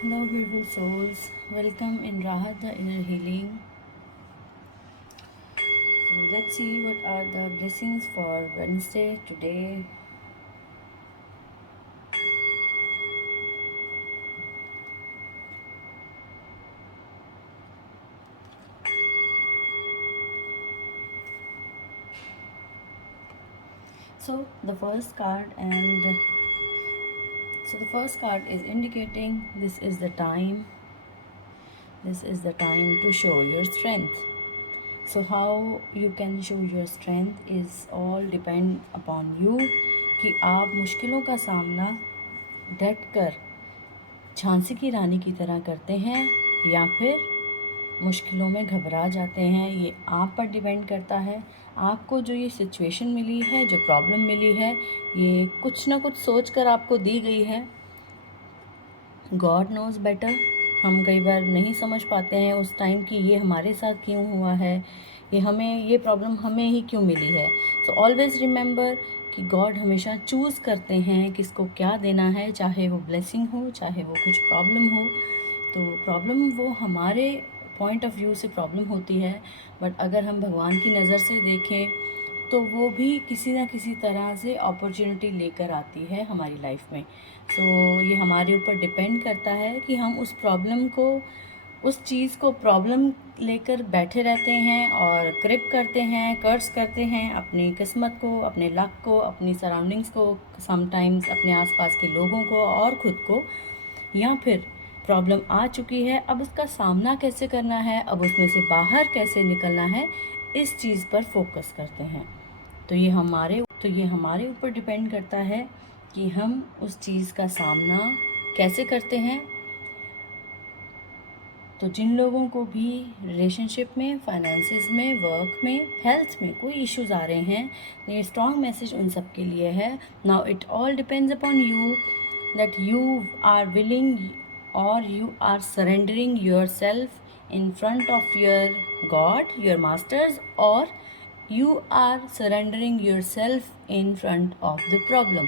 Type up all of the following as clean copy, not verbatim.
Hello, beautiful souls. Welcome in Rahat, the inner healing. So, let's see what are the blessings for Wednesday today. So, the first card is indicating this is the time. This is the time to show your strength. So, how you can show your strength is all depend upon you कि आप मुश्किलों का सामना डट कर झांसी की रानी की तरह करते हैं या फिर मुश्किलों में घबरा जाते हैं। ये आप पर डिपेंड करता है। आपको जो ये सिचुएशन मिली है, जो प्रॉब्लम मिली है, ये कुछ ना कुछ सोच कर आपको दी गई है। God knows better. हम कई बार नहीं समझ पाते हैं उस टाइम कि ये हमारे साथ क्यों हुआ है, ये प्रॉब्लम हमें ही क्यों मिली है। सो ऑलवेज़ रिमेंबर कि गॉड हमेशा चूज़ करते हैं किसको क्या देना है, चाहे वो ब्लेसिंग हो, चाहे वो कुछ प्रॉब्लम हो। तो प्रॉब्लम वो हमारे पॉइंट ऑफ व्यू से प्रॉब्लम होती है, बट अगर हम भगवान की नज़र से देखें तो वो भी किसी ना किसी तरह से अपॉर्चुनिटी लेकर आती है हमारी लाइफ में। सो ये हमारे ऊपर डिपेंड करता है कि हम उस चीज़ को प्रॉब्लम लेकर बैठे रहते हैं और क्रिप करते हैं, कर्स करते हैं अपनी किस्मत को, अपने लक को, अपनी सराउंडिंग्स को, समटाइम्स अपने आसपास के लोगों को और ख़ुद को। या फिर प्रॉब्लम आ चुकी है, अब उसका सामना कैसे करना है, अब उसमें से बाहर कैसे निकलना है, इस चीज़ पर फोकस करते हैं। तो ये हमारे ऊपर डिपेंड करता है कि हम उस चीज़ का सामना कैसे करते हैं। तो जिन लोगों को भी रिलेशनशिप में, फाइनेंसेस में, वर्क में, हेल्थ में कोई इश्यूज आ रहे हैं, तो ये स्ट्रॉन्ग मैसेज उन सब के लिए है। Now it all depends upon you that you are willing और you are surrendering your self in front of your God, your masters, और you are surrendering your self in front of the problem.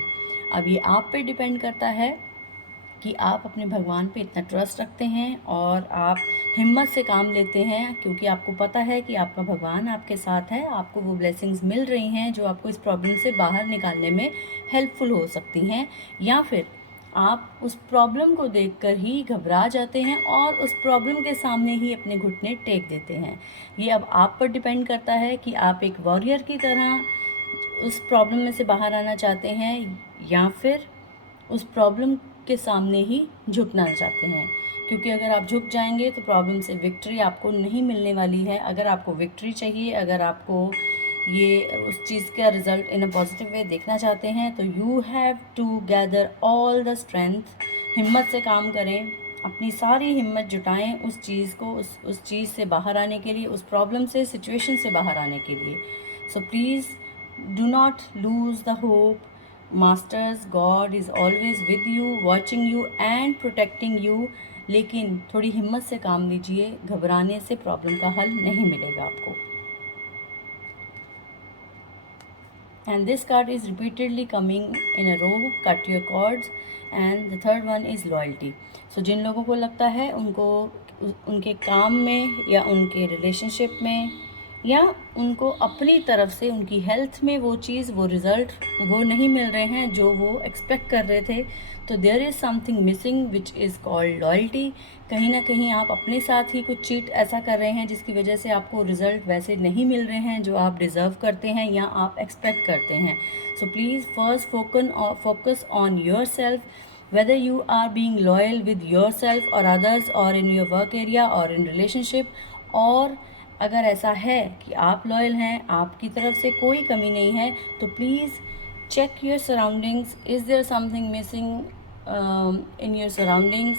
अब ये आप पे depend करता है कि आप अपने भगवान पे इतना ट्रस्ट रखते हैं और आप हिम्मत से काम लेते हैं, क्योंकि आपको पता है कि आपका भगवान आपके साथ है, आपको वो ब्लेसिंग्स मिल रही हैं जो आपको इस प्रॉब्लम से बाहर निकालने में हेल्पफुल हो सकती हैं। या फिर आप उस प्रॉब्लम को देखकर ही घबरा जाते हैं और उस प्रॉब्लम के सामने ही अपने घुटने टेक देते हैं। ये अब आप पर डिपेंड करता है कि आप एक वॉरियर की तरह उस प्रॉब्लम में से बाहर आना चाहते हैं या फिर उस प्रॉब्लम के सामने ही झुकना चाहते हैं। क्योंकि अगर आप झुक जाएंगे तो प्रॉब्लम से विक्ट्री आपको नहीं मिलने वाली है। अगर आपको विक्ट्री चाहिए, अगर आपको ये उस चीज़ का result in a positive way देखना चाहते हैं, तो you have to gather all the strength. हिम्मत से काम करें, अपनी सारी हिम्मत जुटाएं उस चीज़ को, उस चीज़ से बाहर आने के लिए, उस प्रॉब्लम से, सिचुएशन से बाहर आने के लिए। So please do not lose the hope. Masters, God is always with you, watching you and protecting you. लेकिन थोड़ी हिम्मत से काम लीजिए, घबराने से प्रॉब्लम का हल नहीं मिलेगा आपको। And this card is repeatedly coming in a row, cut your cords, and the third one is loyalty. So जिन लोगों को लगता है उनके काम में या उनके रिलेशनशिप में या उनको अपनी तरफ से उनकी हेल्थ में वो चीज़, वो रिज़ल्ट वो नहीं मिल रहे हैं जो वो एक्सपेक्ट कर रहे थे, तो there is something missing which is called loyalty. कहीं ना कहीं आप अपने साथ ही कुछ चीट ऐसा कर रहे हैं जिसकी वजह से आपको रिज़ल्ट वैसे नहीं मिल रहे हैं जो आप डिज़र्व करते हैं या आप एक्सपेक्ट करते हैं। So please first focus on your self, whether you are being loyal with yourself or others or in your work area or in relationship। और अगर ऐसा है कि आप लॉयल हैं, आपकी तरफ से कोई कमी नहीं है, तो please check your surroundings. Is there something missing in your surroundings?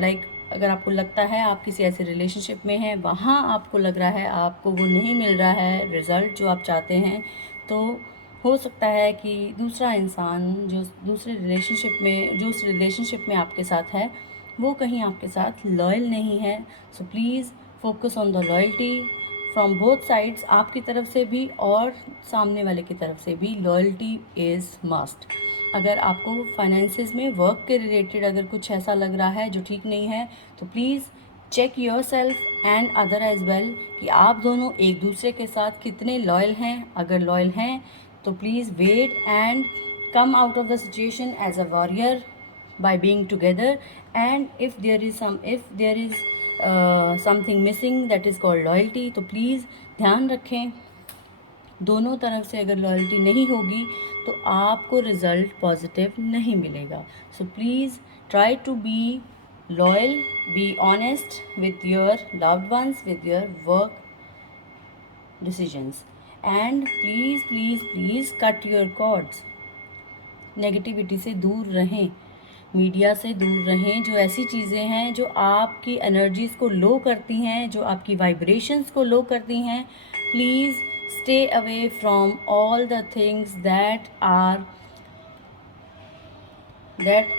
Like अगर आपको लगता है आप किसी ऐसे रिलेशनशिप में हैं, वहाँ आपको लग रहा है आपको वो नहीं मिल रहा है रिज़ल्ट जो आप चाहते हैं, तो हो सकता है कि दूसरा इंसान जो उस रिलेशनशिप में आपके साथ है, वो कहीं आपके साथ लॉयल नहीं है। So please focus on the loyalty from both sides, आपकी तरफ से भी और सामने वाले की तरफ से भी। Loyalty is must. अगर आपको फाइनेंसेस में वर्क के रिलेटेड अगर कुछ ऐसा लग रहा है जो ठीक नहीं है, तो please check yourself and other as well कि आप दोनों एक दूसरे के साथ कितने लॉयल हैं. अगर लॉयल हैं तो please wait and come out of the situation as a warrior by being together. And if there is something missing, that is called loyalty, तो प्लीज़ ध्यान रखें. दोनों तरफ से अगर लॉयल्टी नहीं होगी तो आपको रिज़ल्ट पॉजिटिव नहीं मिलेगा. So please try to be loyal, be honest with your loved ones, with your work decisions, and please cut your cords. Negativity से दूर रहें, मीडिया से दूर रहें. जो ऐसी चीज़ें हैं जो आपकी एनर्जीज़ को लो करती हैं, जो आपकी वाइब्रेशंस को लो करती हैं, please stay away from all the things that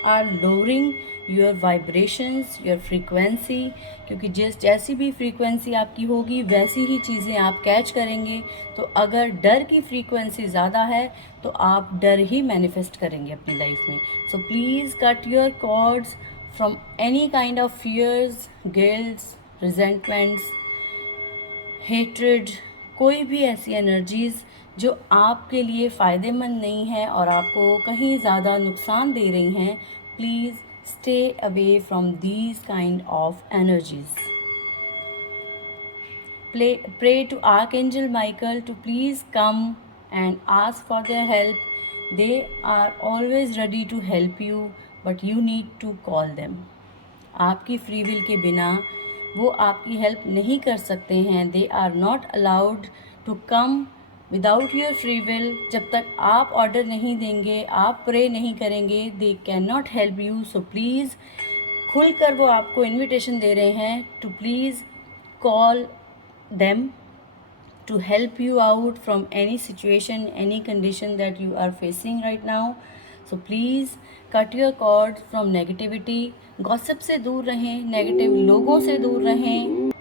are lowering your vibrations, your frequency. क्योंकि जैसी भी फ्रीक्वेंसी आपकी होगी वैसी ही चीज़ें आप कैच करेंगे. तो अगर डर की फ्रीक्वेंसी ज़्यादा है तो आप डर ही मैनिफेस्ट करेंगे अपनी लाइफ में. So please cut your cords from any kind of fears, guilts, resentments, hatred, कोई भी ऐसी एनर्जीज़ जो आपके लिए फ़ायदेमंद नहीं है और आपको कहीं ज़्यादा नुकसान दे रही हैं. Please stay away from these kind of energies. Pray to Archangel Michael to please come and ask for their help. They are always ready to help you, but you need to call them. आपकी free will के बिना वो आपकी help नहीं कर सकते हैं. They are not allowed to come without your free will. जब तक आप ऑर्डर नहीं देंगे, आप प्रे नहीं करेंगे, they can not help you. So please खुल कर वो आपको इन्विटेशन दे रहे हैं to please call them to help you out from any situation, any condition that you are facing right now. So please cut your cord from negativity. Gossip से दूर रहें, नेगेटिव लोगों से दूर रहें,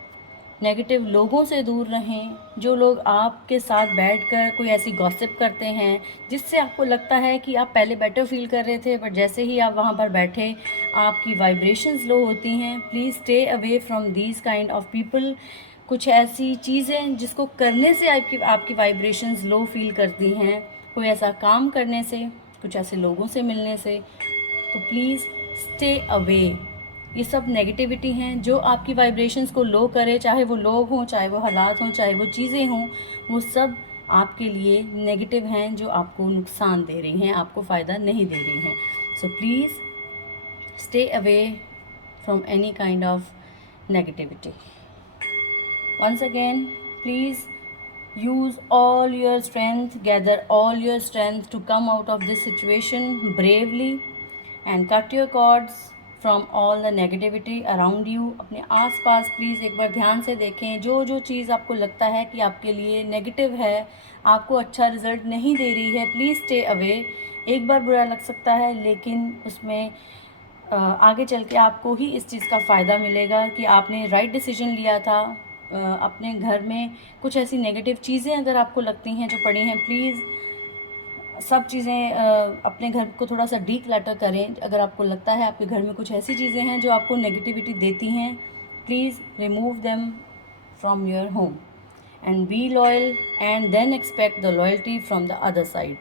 नेगेटिव लोगों से दूर रहें. जो लोग आपके साथ बैठकर कोई ऐसी गॉसिप करते हैं जिससे आपको लगता है कि आप पहले बेटर फील कर रहे थे, बट जैसे ही आप वहाँ पर बैठे आपकी वाइब्रेशंस लो होती हैं. Please stay away from these kind of people. कुछ ऐसी चीज़ें जिसको करने से आपकी वाइब्रेशंस लो फील करती हैं, कोई ऐसा काम करने से, कुछ ऐसे लोगों से मिलने से, तो प्लीज़ स्टे अवे. ये सब नेगेटिविटी हैं जो आपकी वाइब्रेशंस को लो करे. चाहे वो लोग हों, चाहे वो हालात हों, चाहे वो चीज़ें हों, वो सब आपके लिए नेगेटिव हैं जो आपको नुकसान दे रही हैं, आपको फ़ायदा नहीं दे रही हैं. So please stay away from any kind of negativity. Once again please use all your strength, gather all your strength to come out of this situation bravely and cut your cords from all the negativity around you. अपने आस पास please एक बार ध्यान से देखें. जो चीज़ आपको लगता है कि आपके लिए नेगेटिव है, आपको अच्छा रिज़ल्ट नहीं दे रही है, प्लीज़ स्टे अवे. एक बार बुरा लग सकता है लेकिन उसमें आगे चल के आपको ही इस चीज़ का फ़ायदा मिलेगा कि आपने राइट डिसीजन लिया था. अपने घर में कुछ ऐसी नेगेटिव चीज़ें अगर आपको लगती हैं जो पड़ी हैं, प्लीज़ सब चीज़ें अपने घर को थोड़ा सा डीक्लटर करें. अगर आपको लगता है आपके घर में कुछ ऐसी चीज़ें हैं जो आपको नेगेटिविटी देती हैं, please remove them from your home and be loyal and then expect the loyalty from the other side.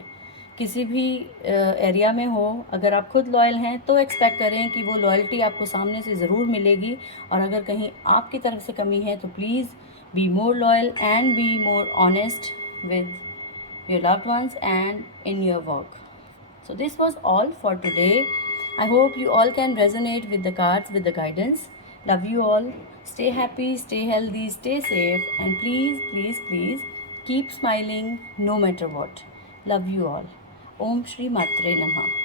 किसी भी एरिया में हो, अगर आप खुद लॉयल हैं तो एक्सपेक्ट करें कि वो लॉयल्टी आपको सामने से ज़रूर मिलेगी. और अगर कहीं आपकी तरफ से कमी है तो please be more loyal and be more honest with your loved ones and in your work. So this was all for today. I hope you all can resonate with the cards, with the guidance. Love you all. Stay happy, stay healthy, stay safe, and please keep smiling no matter what. Love you all. Om Shri Matre Namah.